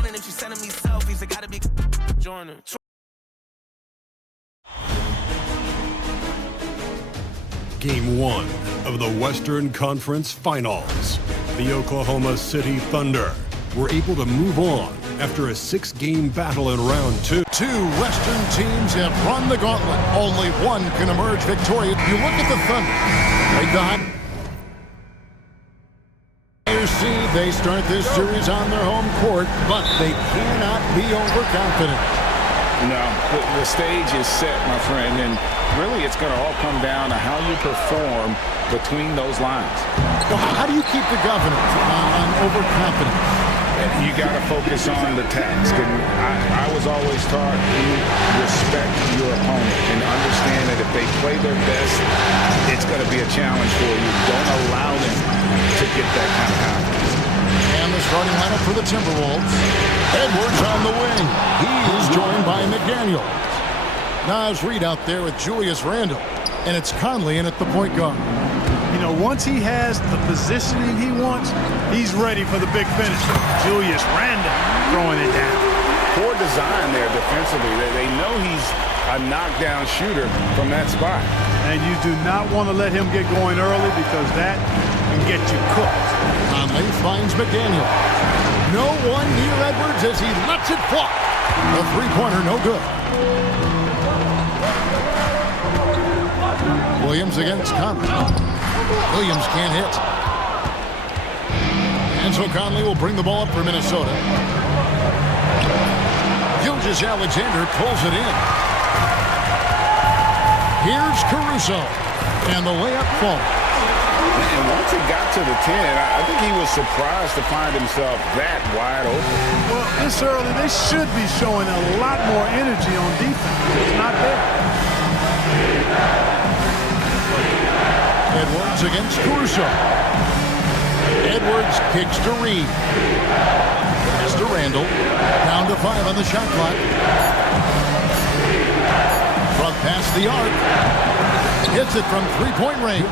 feeling if she's sending me selfies. I gotta be joining. Game 1 of the Western Conference Finals. The Oklahoma City Thunder were able to move on after a 6-game battle in round 2. Two Western teams have run the gauntlet. Only one can emerge victorious. You look at the Thunder. They start this series on their home court, but they cannot be overconfident. No, the stage is set, my friend, and really it's going to all come down to how you perform between those lines. Well, how do you keep the governance on overconfidence? You got to focus on the task, and I was always taught you respect your opponent and understand that if they play their best, it's going to be a challenge for you. Don't allow them to get that kind of confidence. And the starting lineup for the Timberwolves. Edwards on the wing. He is joined by McDaniel. Nas Reed out there with Julius Randle. And it's Conley in at the point guard. You know, once he has the positioning he wants, he's ready for the big finish. Julius Randle throwing it down. Poor design there defensively. They know he's a knockdown shooter from that spot. And you do not want to let him get going early because that can get you cooked. Conley finds McDaniel. No one near Edwards as he lets it fly. The three-pointer no good. Williams against Conley. Williams can't hit. And so Conley will bring the ball up for Minnesota. Alexander pulls it in. Here's Caruso. And the layup falls. And once he got to the 10, I think he was surprised to find himself that wide open. Well, this early, they should be showing a lot more energy on defense. It's not there. Edwards against Caruso. Edwards kicks to Reed. Pass to Randle. Down to 5 on the shot clock. Front pass the arc. Hits it from three-point range.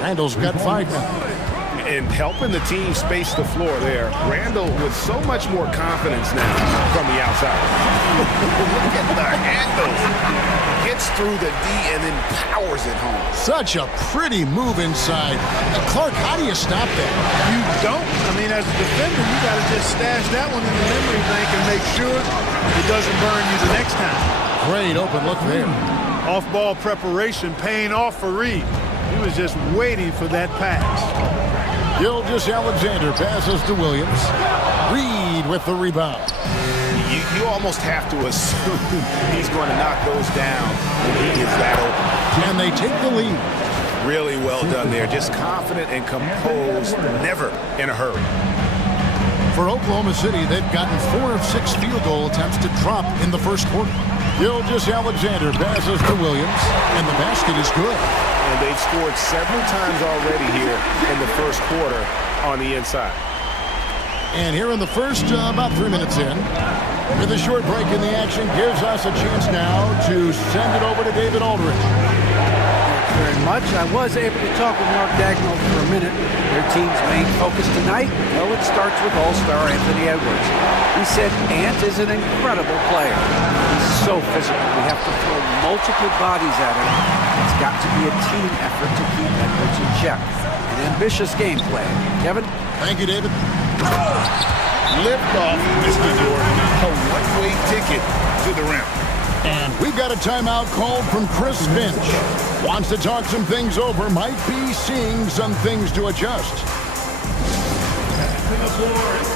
Randle's got 5 now. And helping the team space the floor there. Randle with so much more confidence now from the outside. Look at the handles. Gets through the D and then powers it home. Such a pretty move inside. Clark, how do you stop that? You don't. I mean, as a defender, you got to just stash that one in the memory bank and make sure it doesn't burn you the next time. Great open look there. Off-ball preparation paying off for Reed. He was just waiting for that pass. Alexander passes to Williams. Reed with the rebound. You almost have to assume he's going to knock those down when he is that open. And they take the lead. Really well done there. Just confident and composed, never in a hurry. For Oklahoma City, they've gotten 4 of 6 field goal attempts to drop in the first quarter. Alexander passes to Williams, and the basket is good. And they've scored several times already here in the first quarter on the inside. And here in the first, about 3 minutes in, with a short break in the action, gives us a chance now to send it over to David Aldridge. Thank you very much. I was able to talk with Mark Dagnall for a minute. Their team's main focus tonight, well, it starts with All-Star Anthony Edwards. He said Ant is an incredible player. He's so physical. We have to throw multiple bodies at him. It's got to be a team effort to keep Edwards in check. An ambitious game plan. Kevin? Thank you, David. Lift off, Mr. Jordan. A one-way ticket to the rim. And we've got a timeout called from Chris Finch. Wants to talk some things over. Might be seeing some things to adjust.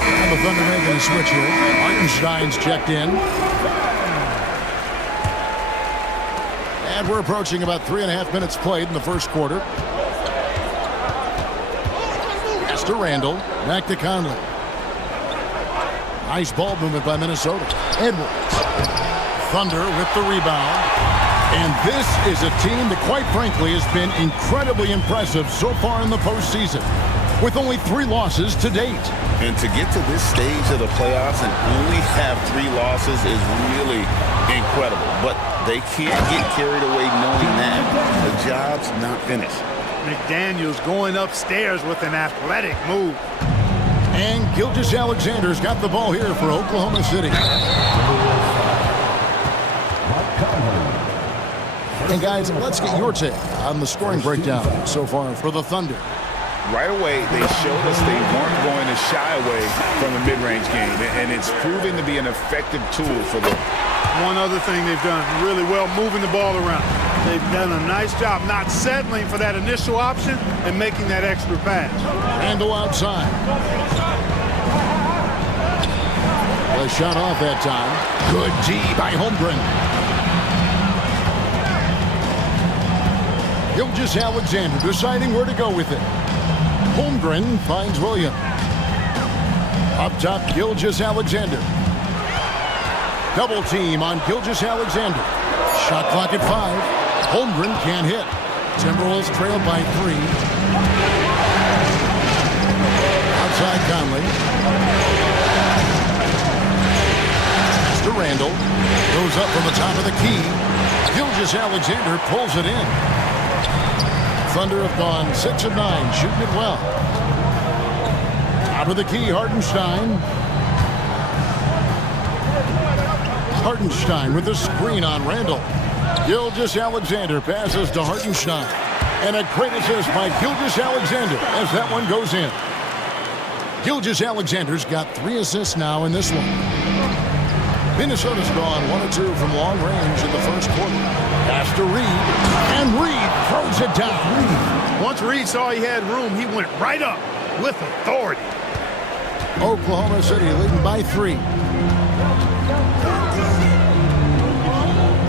And the Thunder making a switch here. Martenstein's checked in. And we're approaching about 3.5 minutes played in the first quarter. Pass to Randle. Back to Conley. Nice ball movement by Minnesota. Edwards. Thunder with the rebound. And this is a team that, quite frankly, has been incredibly impressive so far in the postseason, with only 3 losses to date. And to get to this stage of the playoffs and only have 3 losses is really incredible. But they can't get carried away knowing that the job's not finished. McDaniel's going upstairs with an athletic move. And Gilgeous-Alexander's got the ball here for Oklahoma City. And guys, let's get your take on the scoring breakdown so far for the Thunder. Right away, they showed us they weren't going to shy away from a mid-range game, and it's proving to be an effective tool for them. One other thing they've done really well, moving the ball around. They've done a nice job not settling for that initial option and making that extra pass. Randall outside. The shot off that time. Good D by Holmgren. Gilgeous-Alexander deciding where to go with it. Holmgren finds William. Up top, Gilgeous-Alexander. Double team on Gilgeous-Alexander. Shot clock at 5. Holmgren can't hit. Timberwolves trail by 3. Outside Conley. Pass to Randall. Goes up from the top of the key. Gilgeous-Alexander pulls it in. Thunder have gone 6 of 9, shooting it well. Out of the key, Hartenstein. Hartenstein with the screen on Randall. Gilgeous-Alexander passes to Hartenstein. And a great assist by Gilgeous-Alexander as that one goes in. Gilgeous-Alexander's got 3 assists now in this one. Minnesota's gone 1 of 2 from long range in the first quarter. Pass to Reed, and Reed throws it down. Once Reed saw he had room, he went right up with authority. Oklahoma City leading by 3.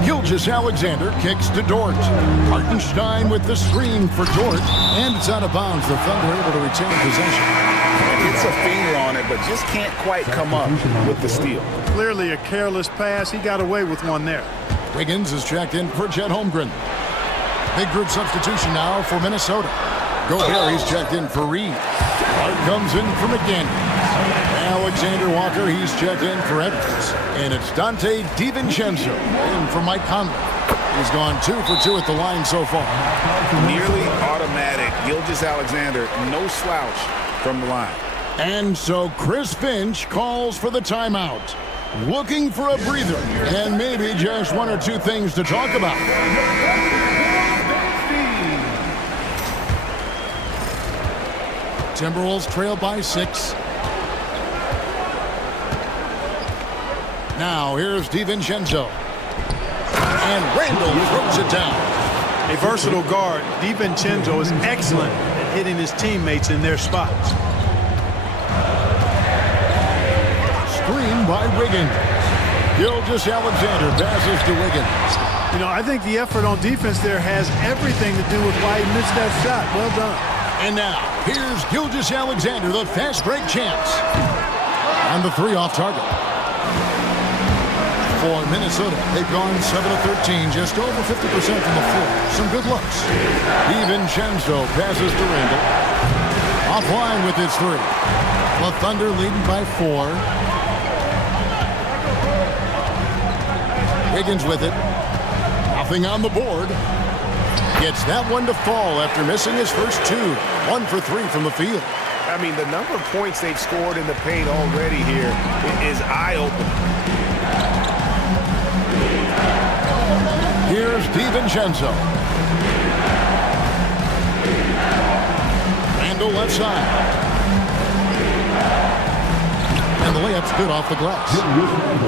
Gilgeous-Alexander kicks to Dort. Hartenstein with the screen for Dort, and it's out of bounds. The Thunder able to retain possession. And hits a finger on it, but just can't quite come up with the steal. Clearly a careless pass. He got away with one there. Wiggins is checked in for Chet Holmgren. Big group substitution now for Minnesota. Gobert, he's checked in for Reed. Hart comes in for McDaniel. Alexander Walker, he's checked in for Edwards. And it's Dante DiVincenzo in for Mike Conley. He's gone 2 for 2 at the line so far. Nearly automatic. Gilgeous-Alexander, no slouch from the line. And so Chris Finch calls for the timeout. Looking for a breather and maybe just 1 or 2 things to talk about. Timberwolves trail by 6. Now here's DiVincenzo. And Randall throws it down. A versatile guard, DiVincenzo is excellent at hitting his teammates in their spots. Screen by Wiggins. Gilgeous-Alexander passes to Wiggins. You know, I think the effort on defense there has everything to do with why he missed that shot. Well done. And now, here's Gilgeous-Alexander, the fast break chance. And the 3 off target. For Minnesota, they've gone 7 of 13, just over 50% from the floor. Some good looks. DiVincenzo passes to Randall. Offline with his 3. The Thunder leading by 4. Wiggins with it. Nothing on the board. Gets that one to fall after missing his first 2. 1 for 3 from the field. I mean, the number of points they've scored in the paint already here is eye-opening. Here's DiVincenzo. Randall left side. And the layup's good off the glass.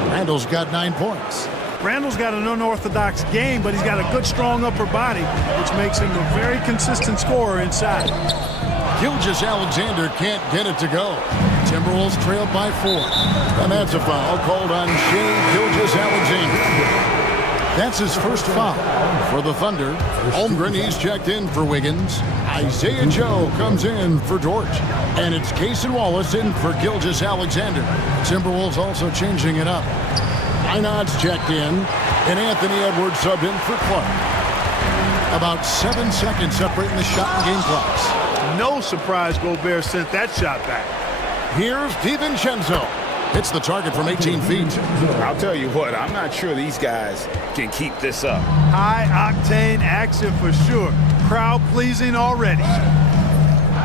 Randall's got 9 points. Randall's got an unorthodox game, but he's got a good, strong upper body, which makes him a very consistent scorer inside. Gilgeous-Alexander can't get it to go. Timberwolves trail by 4. And that's a foul called on Shai Gilgeous-Alexander. That's his first foul for the Thunder. Holmgren, he's checked in for Wiggins. Isaiah Joe comes in for Dort. And it's Cason Wallace in for Gilgeous-Alexander. Timberwolves also changing it up. Einod's checked in, and Anthony Edwards subbed in for Clark. About 7 seconds separating the shot and game clocks. No surprise Gobert sent that shot back. Here's DiVincenzo. Hits the target from 18 feet. I'll tell you what, I'm not sure these guys can keep this up. High-octane action for sure. Crowd-pleasing already.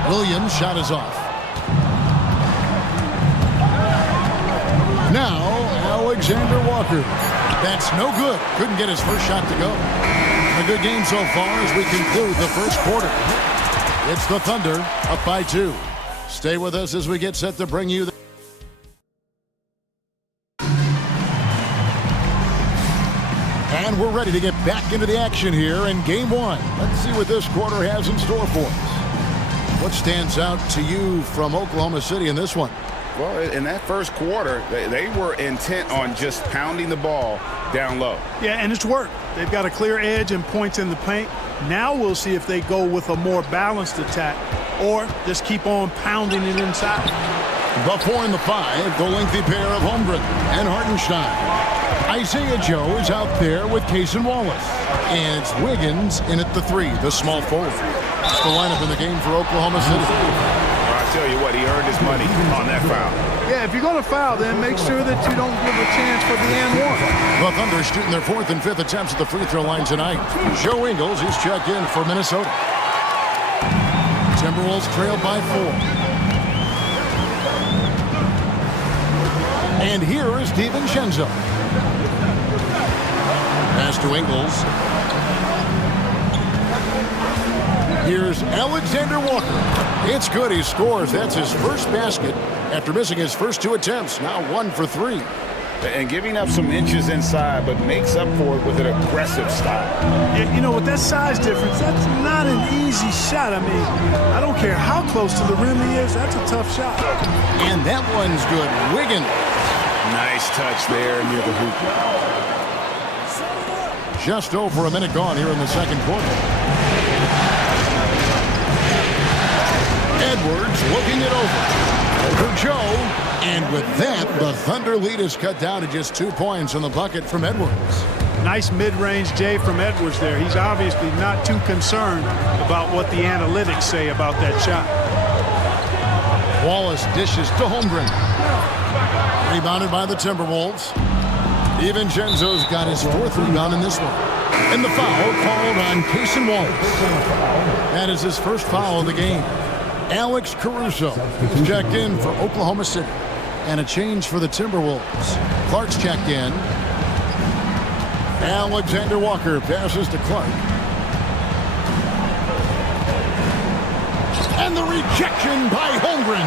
Williams' shot is off. Now, Alexander Walker. That's no good. Couldn't get his first shot to go. A good game so far as we conclude the first quarter. It's the Thunder up by 2. Stay with us as we get set to bring you and we're ready to get back into the action here in game 1. Let's see what this quarter has in store for us. What stands out to you from Oklahoma City in this one? Well, in that first quarter, they were intent on just pounding the ball down low. Yeah, and it's worked. They've got a clear edge and points in the paint. Now we'll see if they go with a more balanced attack or just keep on pounding it inside. The 4 and the 5, the lengthy pair of Holmgren and Hartenstein. Isaiah Joe is out there with Case and Wallace. And it's Wiggins in at the 3, the small forward. That's the lineup in the game for Oklahoma City. I tell you what, he earned his money on that foul. Yeah, if you're going to foul, then make sure that you don't give a chance for the and one. The Thunder are shooting their 4th and 5th attempts at the free throw line tonight. Joe Ingles is checked in for Minnesota. Timberwolves trail by 4. And here is DiVincenzo. Pass to Ingles. Here's Alexander Walker. It's good. He scores. That's his first basket after missing his first 2 attempts. Now 1 for 3. And giving up some inches inside, but makes up for it with an aggressive style. You know, with that size difference, that's not an easy shot. I mean, I don't care how close to the rim he is. That's a tough shot. And that one's good. Wiggins. Nice touch there near the hoop. Just over a minute gone here in the second quarter. Edwards looking it over. Over Joe. And with that, the Thunder lead is cut down to just 2 points on the bucket from Edwards. Nice mid-range J from Edwards there. He's obviously not too concerned about what the analytics say about that shot. Wallace dishes to Holmgren. Rebounded by the Timberwolves. DiVincenzo's got his 4th rebound in this one. And the foul called on Case and Wallace. That is his first foul of the game. Alex Caruso is checked in for Oklahoma City. And a change for the Timberwolves. Clark's checked in. Alexander Walker passes to Clark. And the rejection by Holmgren.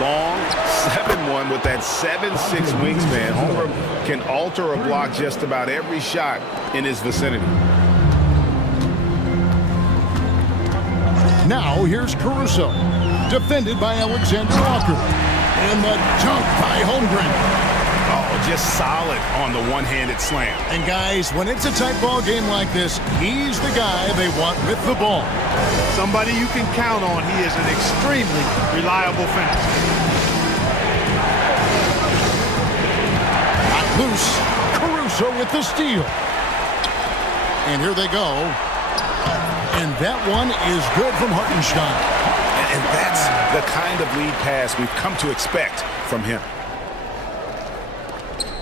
Long 7-1 with that 7'6" wingspan. Holmgren can alter or block just about every shot in his vicinity. Now here's Caruso. Defended by Alexander Walker. And the dunk by Holmgren. Oh, just solid on the one-handed slam. And guys, when it's a tight ball game like this, he's the guy they want with the ball. Somebody you can count on. He is an extremely reliable finisher. Loose. Caruso with the steal. And here they go. And that one is good from Hartenstein. And that's the kind of lead pass we've come to expect from him.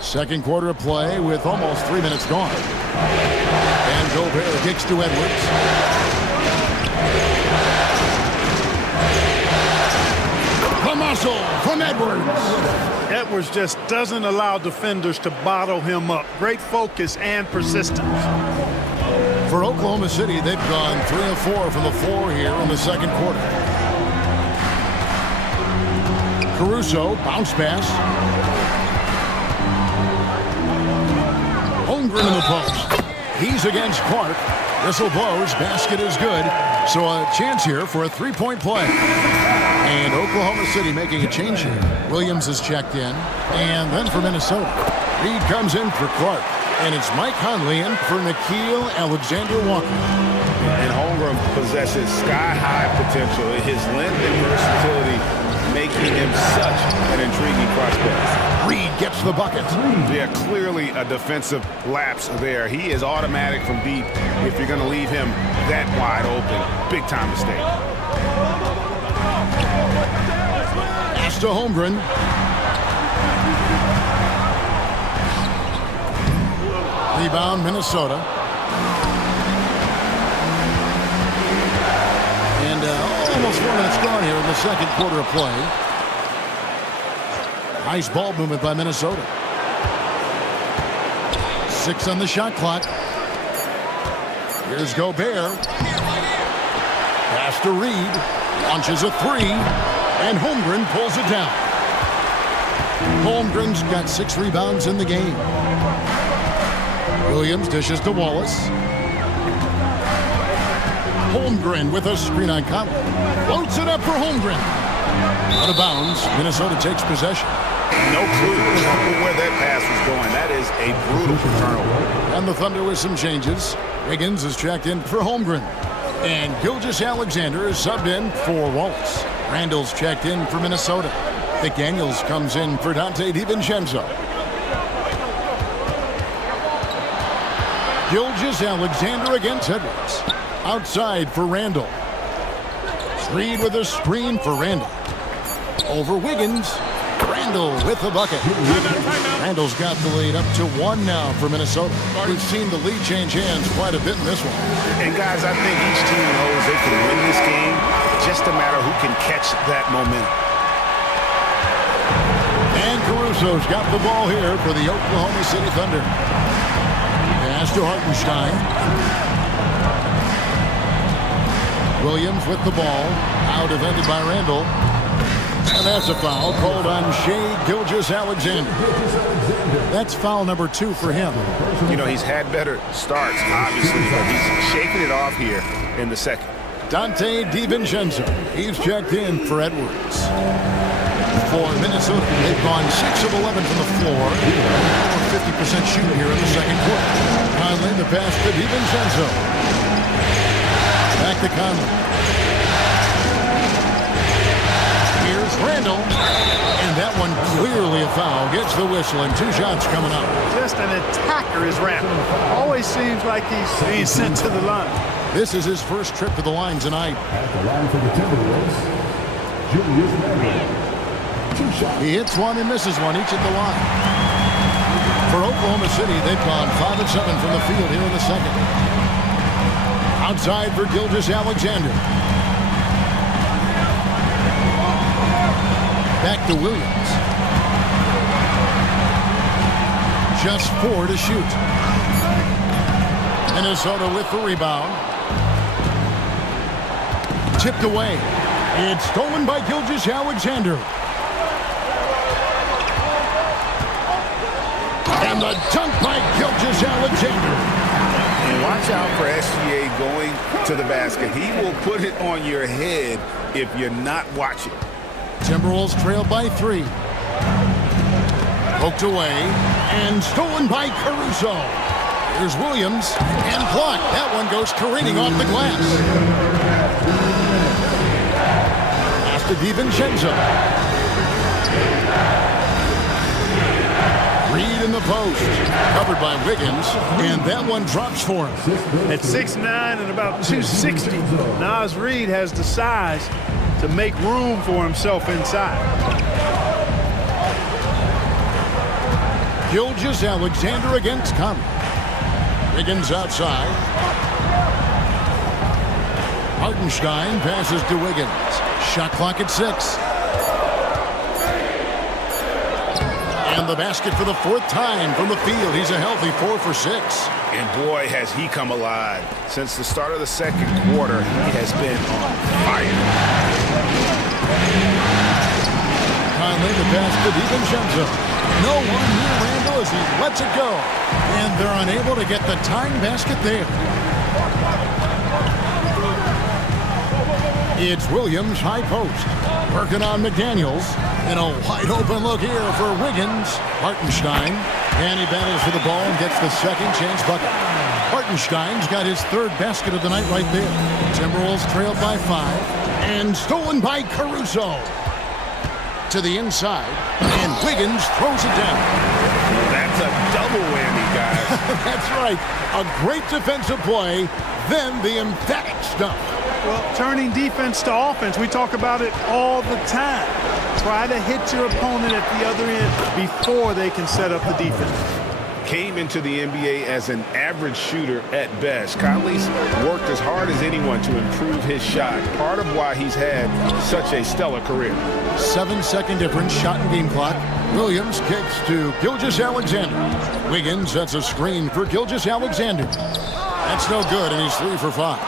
Second quarter of play with almost 3 minutes gone. And Gobert kicks to Edwards. The muscle from Edwards. Edwards just doesn't allow defenders to bottle him up. Great focus and persistence. For Oklahoma City, they've gone 3 of 4 from the floor here in the second quarter. Caruso, bounce pass. Holmgren in the post. He's against Clark. Whistle blows. Basket is good. So a chance here for a 3-point play. And Oklahoma City making a change here. Williams is checked in. And then for Minnesota, Reed comes in for Clark. And it's Mike Conley in for Nickeil Alexander-Walker. And Holmgren possesses sky-high potential. His length and versatility making him such an intriguing prospect. Reed gets the bucket. Yeah, clearly a defensive lapse there. He is automatic from deep if you're going to leave him that wide open. Big time mistake. Pass to Holmgren. Rebound, Minnesota. And almost 4 minutes gone here in the second quarter of play. Nice ball movement by Minnesota. 6 on the shot clock. Here's Gobert. Pass to Reed. Launches a 3. And Holmgren pulls it down. Holmgren's got 6 rebounds in the game. Williams dishes to Wallace. Holmgren with a screen on Conley. Floats it up for Holmgren. Out of bounds. Minnesota takes possession. No clue where that pass was going. That is a brutal turnover. And the Thunder with some changes. Wiggins is checked in for Holmgren. And Gilgeous-Alexander is subbed in for Wallace. Randall's checked in for Minnesota. McDaniels comes in for Dante DiVincenzo. Gilgeous-Alexander against Edwards. Outside for Randall. Reed with a screen for Randall. Over Wiggins. Randall with the bucket. Randall's got the lead up to 1 now for Minnesota. We've seen the lead change hands quite a bit in this one. And guys, I think each team knows they can win this game. Just a matter who can catch that momentum. And Caruso's got the ball here for the Oklahoma City Thunder. Pass to Hartenstein. Williams with the ball. Out defended by Randall. And that's a foul called on Shai Gilgeous-Alexander. That's foul number 2 for him. You know, he's had better starts, obviously, but he's shaking it off here in the second. Dante DiVincenzo. He's checked in for Edwards. For Minnesota, they've gone 6 of 11 from the floor. Over 50% shooting here in the second quarter. Conley, the pass to DiVincenzo. Back to Conley. Here's Randall. And that one clearly a foul. Gets the whistle and 2 shots coming up. Just an attacker is Randall. Always seems like he's being sent to the line. This is his first trip to the line tonight. At the line for the Timberwolves, Julius Randle. 2 shots. He hits one and misses one, each at the line. For Oklahoma City, they've gone 5 of 7 from the field here in the second. Outside for Gilgeous-Alexander. Back to Williams. Just 4 to shoot. Minnesota with the rebound. Tipped away. It's stolen by Gilgeous-Alexander. And the dunk by Gilgeous-Alexander. And watch out for SGA going to the basket. He will put it on your head if you're not watching. Timberwolves trail by 3. Poked away and stolen by Caruso. Here's Williams and blocked. That one goes careening off the glass. Pass to DiVincenzo. Reed in the post. Covered by Wiggins. And that one drops for him. At 6'9" and about 260, Naz Reid has the size to make room for himself inside. Gilgeous-Alexander against Conley. Wiggins outside. Hartenstein passes to Wiggins. Shot clock at 6. And the basket for the 4th time from the field. He's a healthy 4 for 6. And boy, has he come alive. Since the start of the second quarter, he has been on fire. Conley, the pass to DiVincenzo. No one near Randall as he lets it go. And they're unable to get the tying basket there. It's Williams, high post. Working on McDaniels. And a wide open look here for Wiggins. Hartenstein. And he battles for the ball and gets the second chance bucket. Hartenstein's got his 3rd basket of the night right there. Timberwolves trailed by 5. And stolen by Caruso. To the inside. And Wiggins throws it down. That's a double whammy, guys. That's right. A great defensive play. Then the emphatic stuff. Well, turning defense to offense, we talk about it all the time. Try to hit your opponent at the other end before they can set up the defense. came into the NBA as an average shooter at best. Conley's worked as hard as anyone to improve his shot, part of why he's had such a stellar career. 7-second difference, shot and game clock. Williams kicks to Gilgeous-Alexander. Wiggins sets a screen for Gilgeous-Alexander. That's no good, and he's 3 for 5.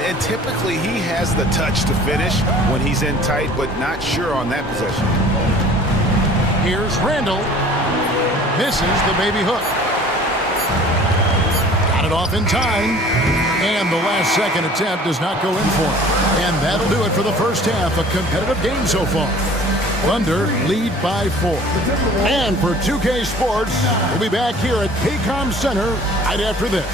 And typically he has the touch to finish when he's in tight, but not sure on that possession. Here's Randall. Misses the baby hook. Got it off in time. And the last second attempt does not go in for him. And that'll do it for the first half. A competitive game so far. Thunder lead by 4. And for 2K Sports, we'll be back here at Paycom Center right after this.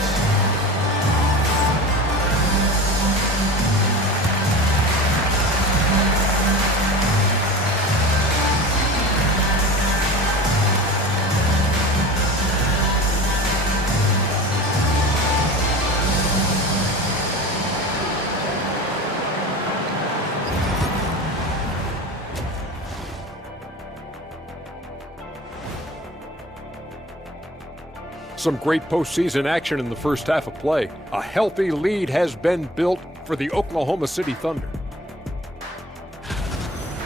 Some great postseason action in the first half of play. A healthy lead has been built for the Oklahoma City Thunder.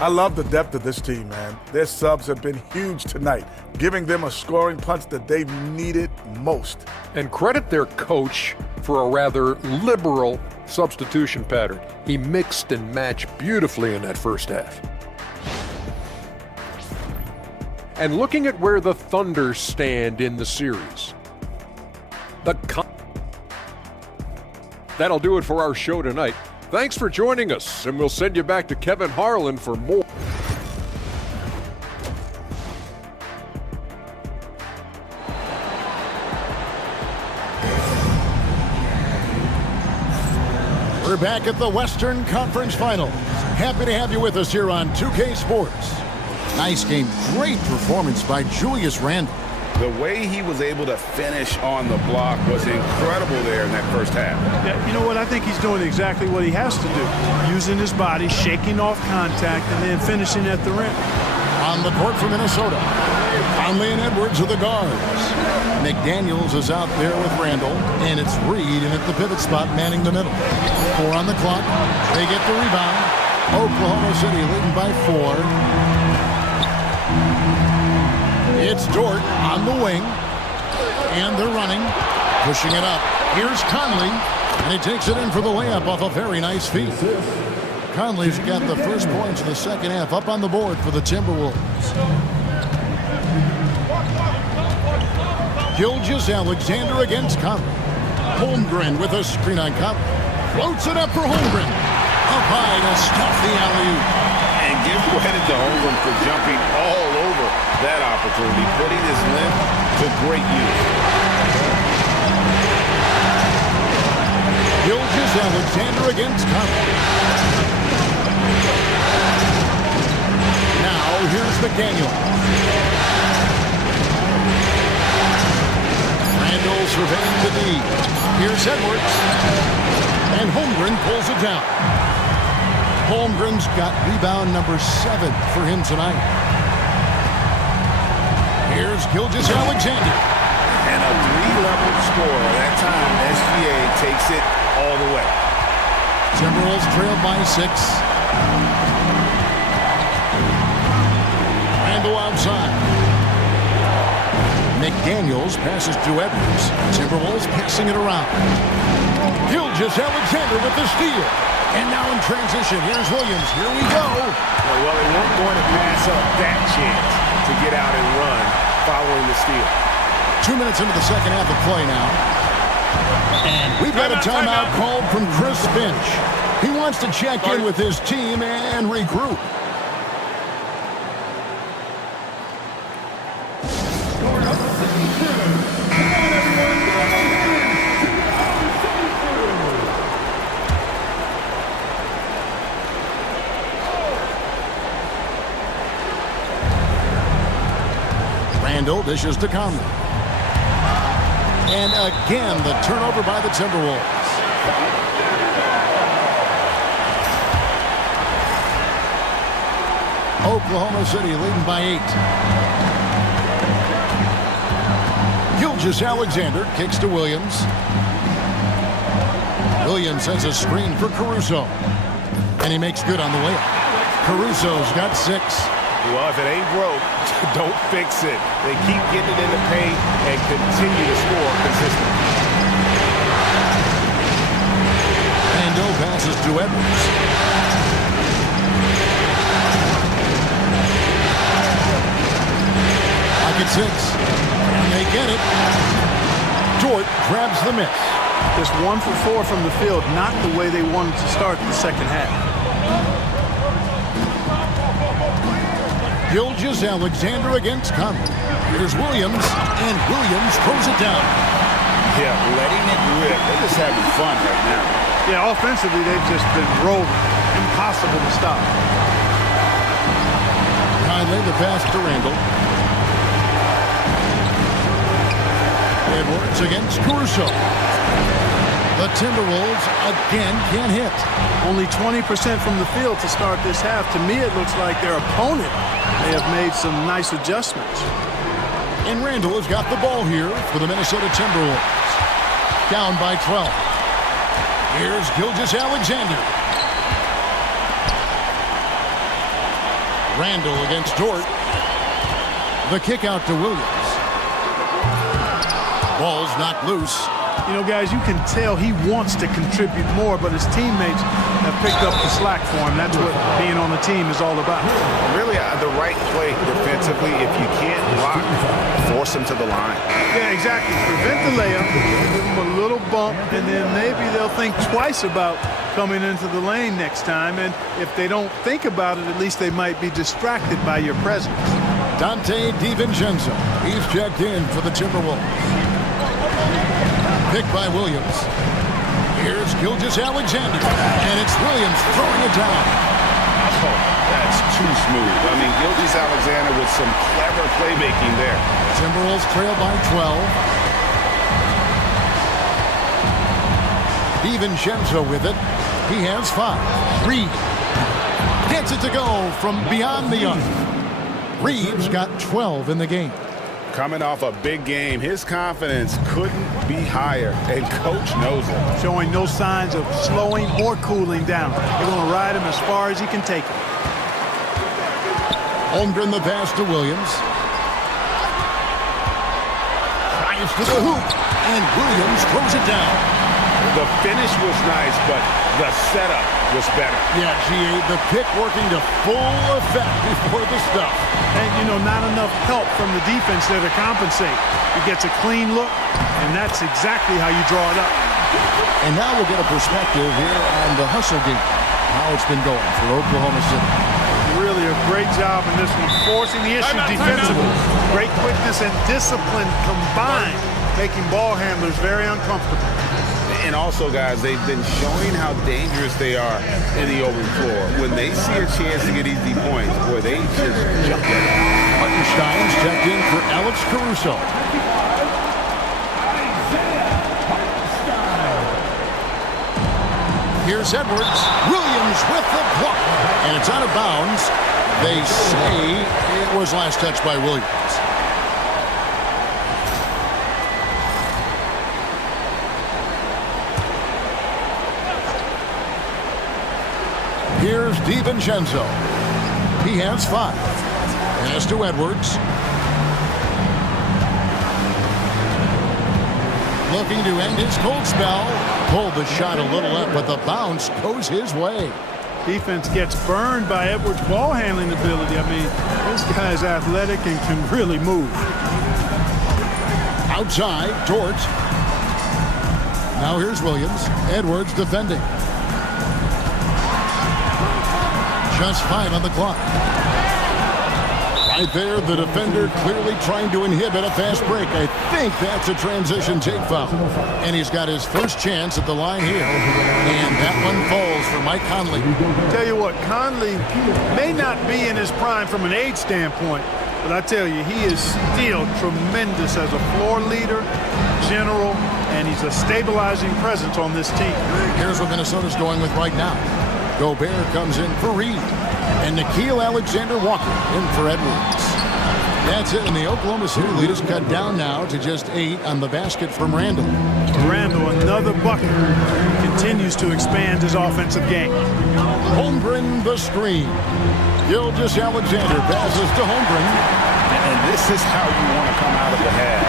I love the depth of this team, man. Their subs have been huge tonight, giving them a scoring punch that they've needed most. And credit their coach for a rather liberal substitution pattern. He mixed and matched beautifully in that first half. And looking at where the Thunder stand in the series, that'll do it for our show tonight. Thanks for joining us, and we'll send you back to Kevin Harlan for more. We're back at the Western Conference Finals. Happy to have you with us here on 2K Sports. Nice game. Great performance by Julius Randle. The way he was able to finish on the block was incredible there in that first half. Yeah, you know what? I think he's doing exactly what he has to do. Using his body, shaking off contact, and then finishing at the rim. On the court for Minnesota, Conley and Edwards are the guards. McDaniels is out there with Randall, and it's Reed in at the pivot spot manning the middle. 4 on the clock. They get the rebound. Oklahoma City leading by 4. It's Dort on the wing, and they're running, pushing it up. Here's Conley, and he takes it in for the layup off a very nice feed. Conley's got the first points of the second half up on the board for the Timberwolves. Gilgeous-Alexander against Conley. Holmgren with a screen on Conley. Floats it up for Holmgren. Up high to stuff the alley-oop. And give credit to Holmgren for jumping all over that opportunity, putting his length to great use. Gilgeous-Alexander against Conley. Now here's McDaniel. Randall surveying the D. Here's Edwards. And Holmgren pulls it down. Holmgren's got rebound number 7 for him tonight. Here's Gilgeous-Alexander. And a 3-level score. That time, SGA takes it all the way. Timberwolves trail by 6. Randall outside. McDaniels passes to Edwards. Timberwolves passing it around. Gilgeous-Alexander with the steal. And now in transition, here's Williams. Here we go. Well, they weren't going to pass up that chance to get out and run following the steal. 2 minutes into the second half of play now. And we've got a timeout called from Chris Finch. He wants to check in with his team and regroup. Randall dishes to Conley. And again, the turnover by the Timberwolves. Oklahoma City leading by 8. Gilgeous-Alexander kicks to Williams. Williams sends a screen for Caruso. And he makes good on the layup. Caruso's got 6. Well, if it ain't broke, don't fix it. They keep getting it in the paint and continue to score consistently. Randle passes to Edwards. Lock at 6. And they get it. Dort grabs the miss. Just 1 for 4 from the field, not the way they wanted to start the second half. Gilgeous-Alexander against Conley. Here's Williams, and Williams throws it down. Yeah, letting it rip. They're just having fun right now. Yeah, offensively, they've just been rolling. Impossible to stop. Conley, the pass to Randle. Edwards against Caruso. The Timberwolves again can't hit. Only 20% from the field to start this half. To me, it looks like their opponent may have made some nice adjustments. And Randle has got the ball here for the Minnesota Timberwolves. Down by 12. Here's Gilgeous-Alexander. Randle against Dort. The kick out to Williams. Ball's knocked loose. You know, guys, you can tell he wants to contribute more, but his teammates have picked up the slack for him. That's what being on the team is all about. Really, the right play defensively. If you can't block, force him to the line. Yeah, exactly. Prevent the layup, give him a little bump, and then maybe they'll think twice about coming into the lane next time. And if they don't think about it, at least they might be distracted by your presence. Dante DiVincenzo. He's checked in for the Timberwolves. Picked by Williams. Here's Gilgeous-Alexander. And it's Williams throwing it down. Oh, that's too smooth. I mean, Gilgeous-Alexander with some clever playmaking there. Timberwolves trail by 12. DiVincenzo with it. He has 5. Reed gets it to go from beyond the arc. Reed's got 12 in the game. Coming off a big game, his confidence couldn't be higher, and coach knows it. Showing no signs of slowing or cooling down. They're going to ride him as far as he can take it. Holmgren the pass to Williams. Drives to the hoop, and Williams throws it down. The finish was nice, but the setup was better. Yeah, GA, the pick working to full effect before the stuff. And, you know, not enough help from the defense there to compensate. He gets a clean look, and that's exactly how you draw it up. And now we'll get a perspective here on the hustle game, how it's been going for Oklahoma City. Really a great job in this one, forcing the issue defensively. Great quickness and discipline combined, making ball handlers very uncomfortable. And also, guys, they've been showing how dangerous they are in the open floor. When they see a chance to get easy points, boy, they just jump at it. Martenstein's checked in for Alex Caruso. Here's Edwards. Williams with the block. And it's out of bounds. They say it was last touched by Williams. Here's DiVincenzo. He has 5. Pass to Edwards. Looking to end his cold spell. Pulled the shot a little up, but the bounce goes his way. Defense gets burned by Edwards' ball handling ability. I mean, this guy's athletic and can really move. Outside, Dort. Now here's Williams. Edwards defending. Just 5 on the clock. Right there, the defender clearly trying to inhibit a fast break. I think that's a transition take foul. And he's got his first chance at the line here. And that one falls for Mike Conley. Tell you what, Conley may not be in his prime from an age standpoint, but I tell you, he is still tremendous as a floor leader, general, and he's a stabilizing presence on this team. Here's what Minnesota's going with right now. Gobert comes in for Reed. And Nickeil Alexander-Walker in for Edwards. That's it, and the Oklahoma City lead is cut down now to just 8 on the basket from Randall. Randall, another bucket, continues to expand his offensive game. Holmgren the screen. Gilgeous-Alexander passes to Holmgren. And this is how you want to come out of the half.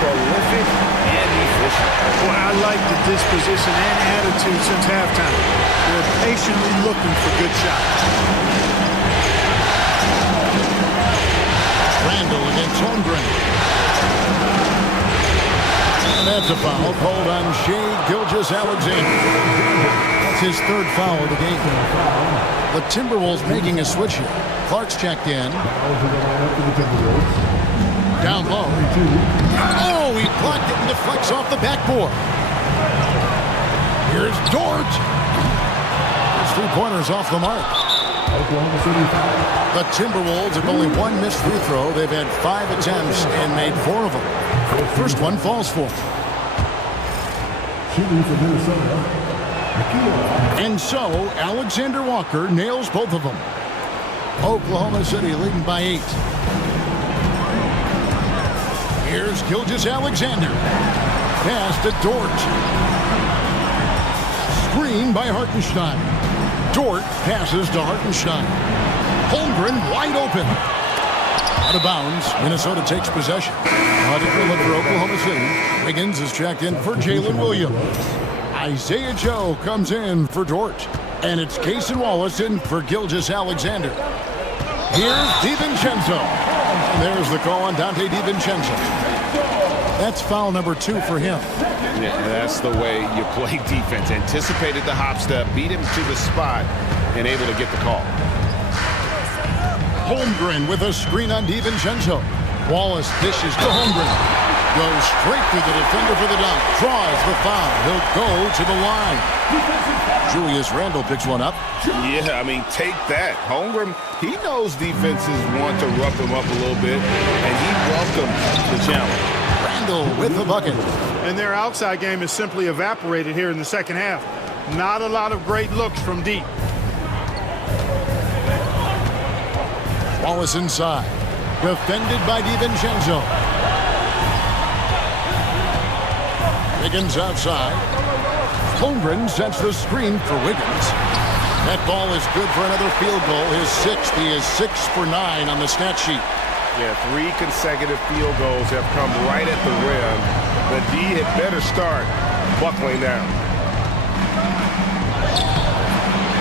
Prolific and efficient. Well, I like the disposition and attitude since halftime. They're patiently looking for good shots. Randall against Holmgren. And that's a foul called on Shai Gilgeous-Alexander. That's his third foul of the game. The Timberwolves making a switch here. Clark's checked in. Down low. Oh, he blocked it and deflects off the backboard. Here's Dort. His three-pointers off the mark. The Timberwolves have only one missed free throw. They've had 5 attempts and made 4 of them. First one falls for them. Shooting for Minnesota. And so, Alexander Walker nails both of them. Oklahoma City leading by 8. Here's Gilgeous-Alexander. Pass to Dort. Screen by Hartenstein. Dort passes to Hartenstein. Holmgren wide open. Out of bounds. Minnesota takes possession. Now to look for Oklahoma City. Wiggins is checked in for Jalen Williams. Isaiah Joe comes in for Dort. And it's Cason Wallace in for Gilgeous-Alexander. Here's DiVincenzo. There's the call on Dante DiVincenzo. That's foul number 2 for him. Yeah, that's the way you play defense. Anticipated the hop step, beat him to the spot, and able to get the call. Holmgren with a screen on DiVincenzo. Wallace dishes to Holmgren. Goes straight through the defender for the dunk. Draws the foul. He'll go to the line. Julius Randle picks one up. Yeah, I mean, take that. Holmgren, he knows defenses want to rough him up a little bit, and he welcomes the challenge. Randle with the bucket. And their outside game is simply evaporated here in the second half. Not a lot of great looks from deep. Wallace inside. Defended by DiVincenzo. Wiggins outside. Holmgren sets the screen for Wiggins. That ball is good for another field goal. His 6th. He is 6 for 9 on the stat sheet. Yeah, 3 consecutive field goals have come right at the rim. The D had better start buckling down.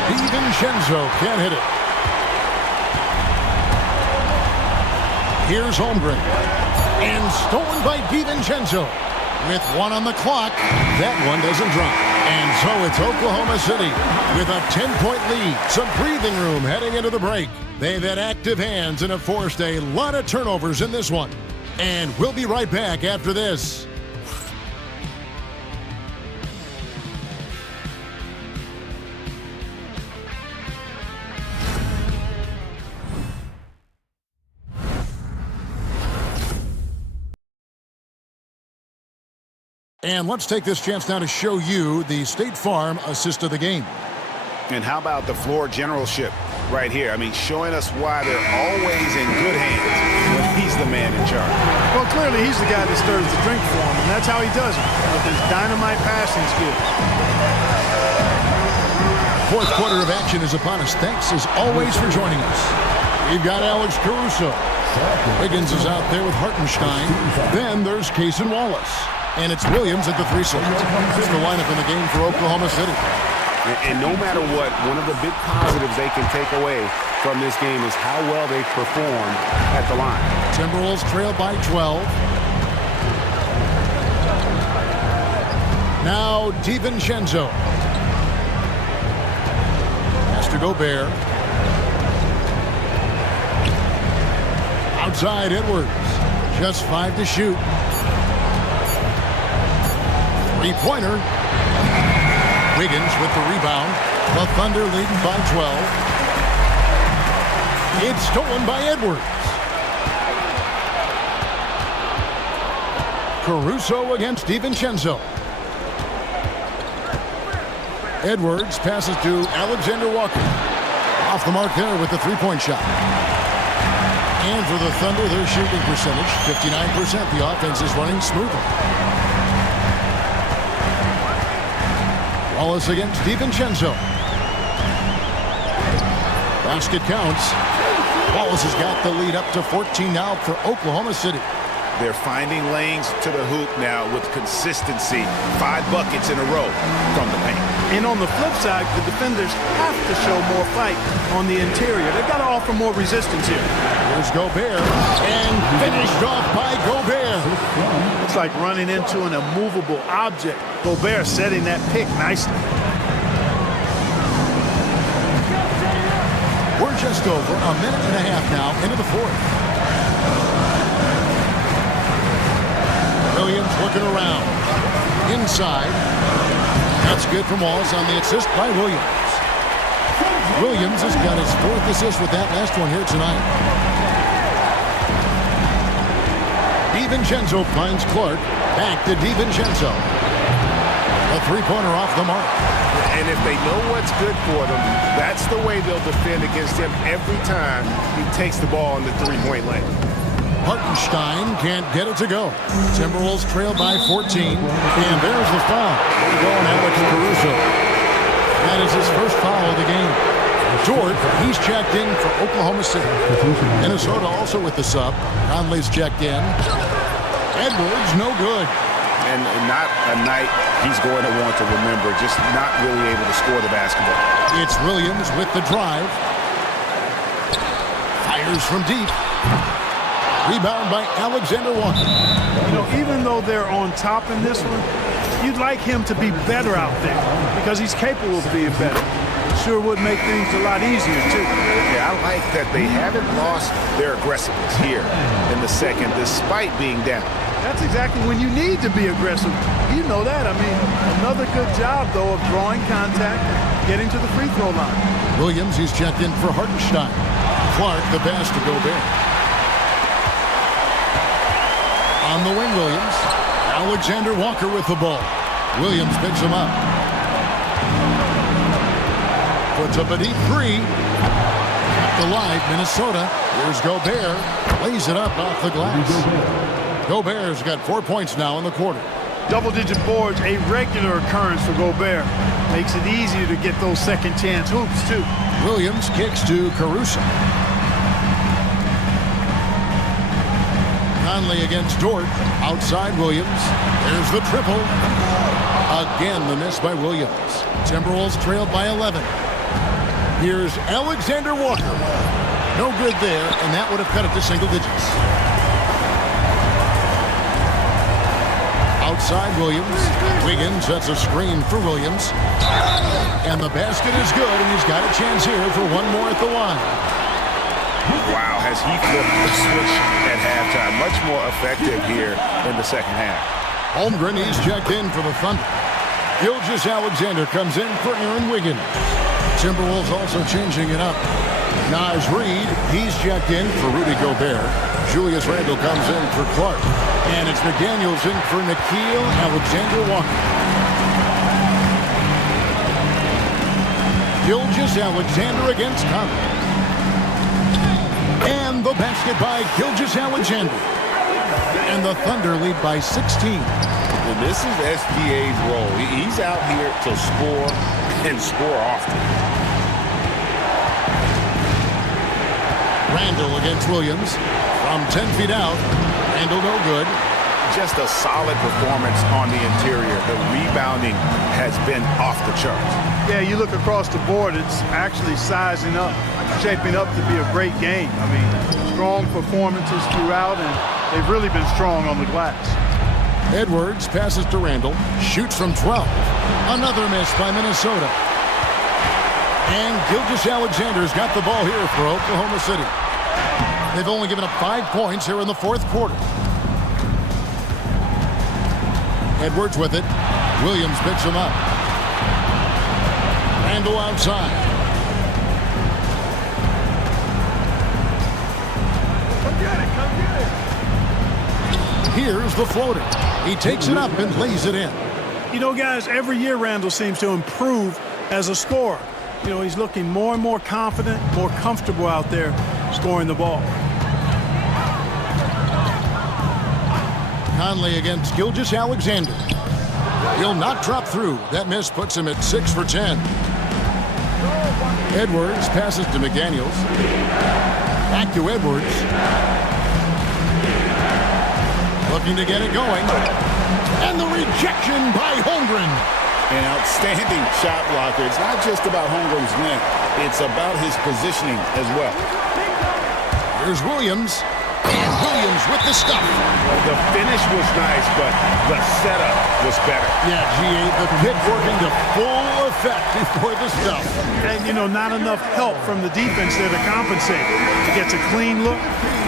DiVincenzo can't hit it. Here's Holmgren. And stolen by DiVincenzo. With 1 on the clock, that one doesn't drop. And so it's Oklahoma City with a 10-point lead. Some breathing room heading into the break. They've had active hands and have forced a lot of turnovers in this one. And we'll be right back after this. And let's take this chance now to show you the State Farm assist of the game. And how about the floor generalship right here? I mean, showing us why they're always in good hands when he's the man in charge. Well, clearly he's the guy that stirs the drink for him, and that's how he does it, with his dynamite passing skills. Fourth quarter of action is upon us. Thanks, as always, for joining us. We've got Alex Caruso. Wiggins is out there with Hartenstein. Then there's Cason Wallace. And it's Williams at the 3 slot. It's the lineup in the game for Oklahoma City. And no matter what, one of the big positives they can take away from this game is how well they performed at the line. Timberwolves trail by 12. Now DiVincenzo. Has to go Gobert. Outside Edwards. Just 5 to shoot. 3-pointer. Wiggins with the rebound. The Thunder leading by 12. It's stolen by Edwards. Caruso against DiVincenzo. Edwards passes to Alexander Walker. Off the mark there with the 3-point shot. And for the Thunder, their shooting percentage, 59%. The offense is running smoothly. Wallace against DiVincenzo. Basket counts. Wallace has got the lead up to 14 now for Oklahoma City. They're finding lanes to the hoop now with consistency. 5 buckets in a row from the paint. And on the flip side, the defenders have to show more fight on the interior. They've got to offer more resistance here. Here's Gobert, and finished off by Gobert. It's like running into an immovable object. Gobert setting that pick nicely. We're just over a minute and a half now into the fourth. Williams looking around. Inside. That's good from Wallace on the assist by Williams. Williams has got his 4th assist with that last one here tonight. DiVincenzo finds Clark. Back to DiVincenzo. A three-pointer off the mark. And if they know what's good for them, that's the way they'll defend against him every time he takes the ball in the three-point lane. Hartenstein can't get it to go. Timberwolves trail by 14. And there's the foul. Going Alex Caruso. That is his first foul of the game. Dort, he's checked in for Oklahoma City. Minnesota also with the sub. Conley's checked in. Edwards, no good. And not a night he's going to want to remember. Just not really able to score the basketball. It's Williams with the drive. Fires from deep. Rebound by Alexander Walker. You know, even though they're on top in this one, you'd like him to be better out there because he's capable of being better. It sure would make things a lot easier, too. Yeah, I like that they haven't lost their aggressiveness here in the second despite being down. That's exactly when you need to be aggressive. You know that. I mean, another good job, though, of drawing contact and getting to the free throw line. Williams, he's checked in for Hartenstein. Clark, the pass to Gobert. On the wing, Williams. Alexander Walker with the ball. Williams picks him up. Puts up a deep three. Kept alive, Minnesota. Here's Gobert. Lays it up off the glass. Gobert's got 4 points now in the quarter. Double-digit boards, a regular occurrence for Gobert. Makes it easier to get those second chance hoops, too. Williams kicks to Caruso. Conley against Dort. Outside Williams. There's the triple. Again, the miss by Williams. Timberwolves trailed by 11. Here's Alexander Walker. No good there, and that would have cut it to single digits. Outside Williams. Wiggins sets a screen for Williams. And the basket is good, and he's got a chance here for one more at the line. Wow, has he flipped the switch at halftime. Much more effective here in the second half. Holmgren, he's checked in for the Thunder. Gilgeous-Alexander comes in for Aaron Wiggins. Timberwolves also changing it up. Naz Reid, he's checked in for Rudy Gobert. Julius Randle comes in for Clark. And it's McDaniels in for Nickeil Alexander-Walker. Gilgeous-Alexander against Conley. And the basket by Gilgeous-Alexander. And the Thunder lead by 16. And this is SGA's role. He's out here to score and score often. Randle against Williams. From 10 feet out. Randle no good. Just a solid performance on the interior. The rebounding has been off the charts. Yeah, you look across the board, it's actually sizing up, shaping up to be a great game. I mean, strong performances throughout, and they've really been strong on the glass. Edwards passes to Randle, shoots from 12. Another miss by Minnesota. And Gilgeous-Alexander's got the ball here for Oklahoma City. They've only given up 5 points here in the fourth quarter. Edwards with it. Williams picks him up. Randle outside. Come get it, come get it. Here's the floater. He takes it up and lays it in. You know, guys, every year Randle seems to improve as a scorer. You know, he's looking more and more confident, more comfortable out there scoring the ball. Conley against Gilgeous-Alexander. He'll not drop through. That miss puts him at 6 for 10. Edwards passes to McDaniels. Back to Edwards. Looking to get it going. And the rejection by Holmgren. An outstanding shot blocker. It's not just about Holmgren's length. It's about his positioning as well. Here's Williams. And Williams with the stuff. The finish was nice, but the setup was better. Yeah, G8, the pick working to full effect before the stuff. And, you know, not enough help from the defense there to compensate. He gets a clean look,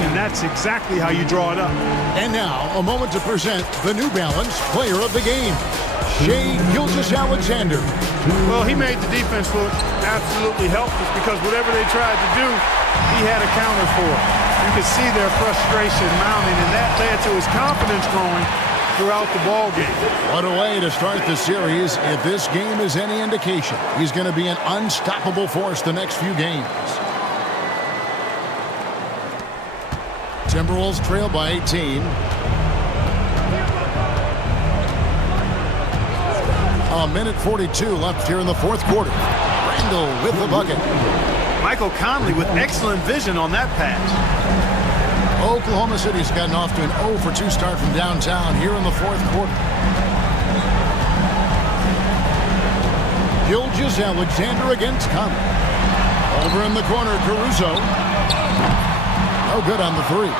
and that's exactly how you draw it up. And now, a moment to present the New Balance Player of the Game, Shai Gilgeous-Alexander. Well, he made the defense look absolutely helpless because whatever they tried to do, he had a counter for it. You could see their frustration mounting, and that led to his confidence growing throughout the ball game. What a way to start the series. If this game is any indication, he's going to be an unstoppable force the next few games. Timberwolves trail by 18. A minute 42 left here in the fourth quarter. Randall with the bucket. Michael Conley with excellent vision on that pass. Oklahoma City's gotten off to an 0 for 2 start from downtown here in the fourth quarter. Gilgeous-Alexander against Conley. Over in the corner, Caruso. No good on the three.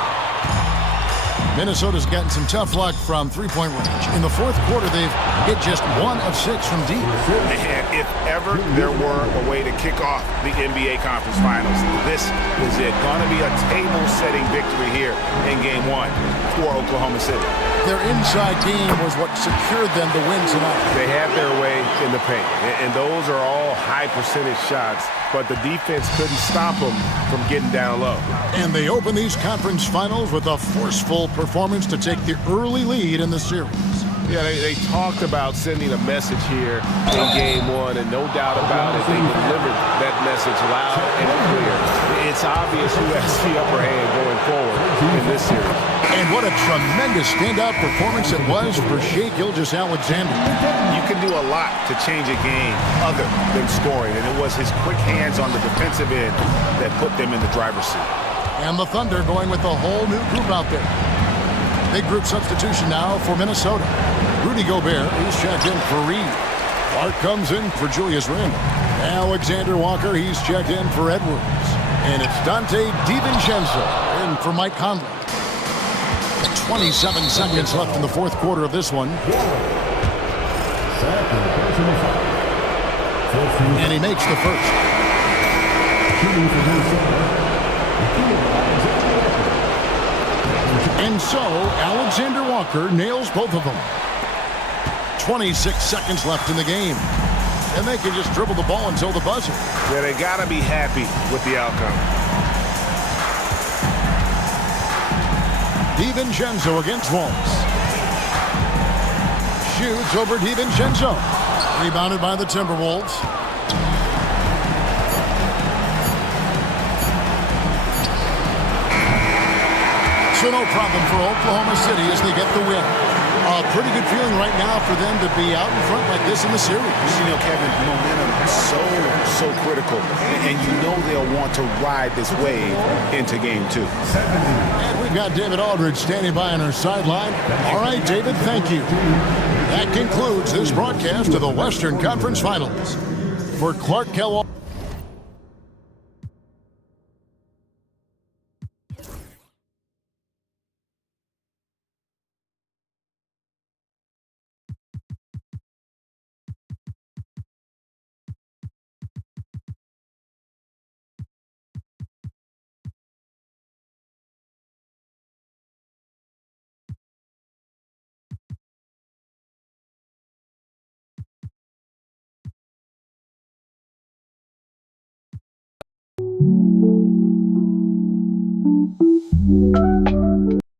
Minnesota's gotten some tough luck from three-point range. In the fourth quarter, they've hit just 1 of 6 from deep. And if ever there were a way to kick off the NBA Conference Finals, this is it. Going to be a table-setting victory here in Game 1 for Oklahoma City. Their inside game was what secured them to win tonight. They had their way in the paint, and those are all high-percentage shots, but the defense couldn't stop them from getting down low. And they open these conference finals with a forceful performance to take the early lead in the series. Yeah, they talked about sending a message here in Game 1, and no doubt about it, they delivered that message loud and clear. It's obvious who has the upper hand going forward in this series. And what a tremendous standout performance it was for Shai Gilgeous-Alexander. You can do a lot to change a game other than scoring, and it was his quick hands on the defensive end that put them in the driver's seat. And the Thunder going with a whole new group out there. Big group substitution now for Minnesota. Rudy Gobert, he's checked in for Reed. Clark comes in for Julius Randle. Alexander Walker, he's checked in for Edwards. And it's Dante DiVincenzo in for Mike Conley. 27 seconds left in the fourth quarter of this one. And he makes the first. And so, Alexander Walker nails both of them. 26 seconds left in the game. And they can just dribble the ball until the buzzer. Yeah, they got to be happy with the outcome. DiVincenzo against Walls. Shoots over DiVincenzo. Rebounded by the Timberwolves. So no problem for Oklahoma City as they get the win. A pretty good feeling right now for them to be out in front like this in the series. You know, Kevin, momentum is so critical. And you know they'll want to ride this wave into Game 2. And we've got David Aldridge standing by on our sideline. All right, David, thank you. That concludes this broadcast of the Western Conference Finals. For Clark Kellogg.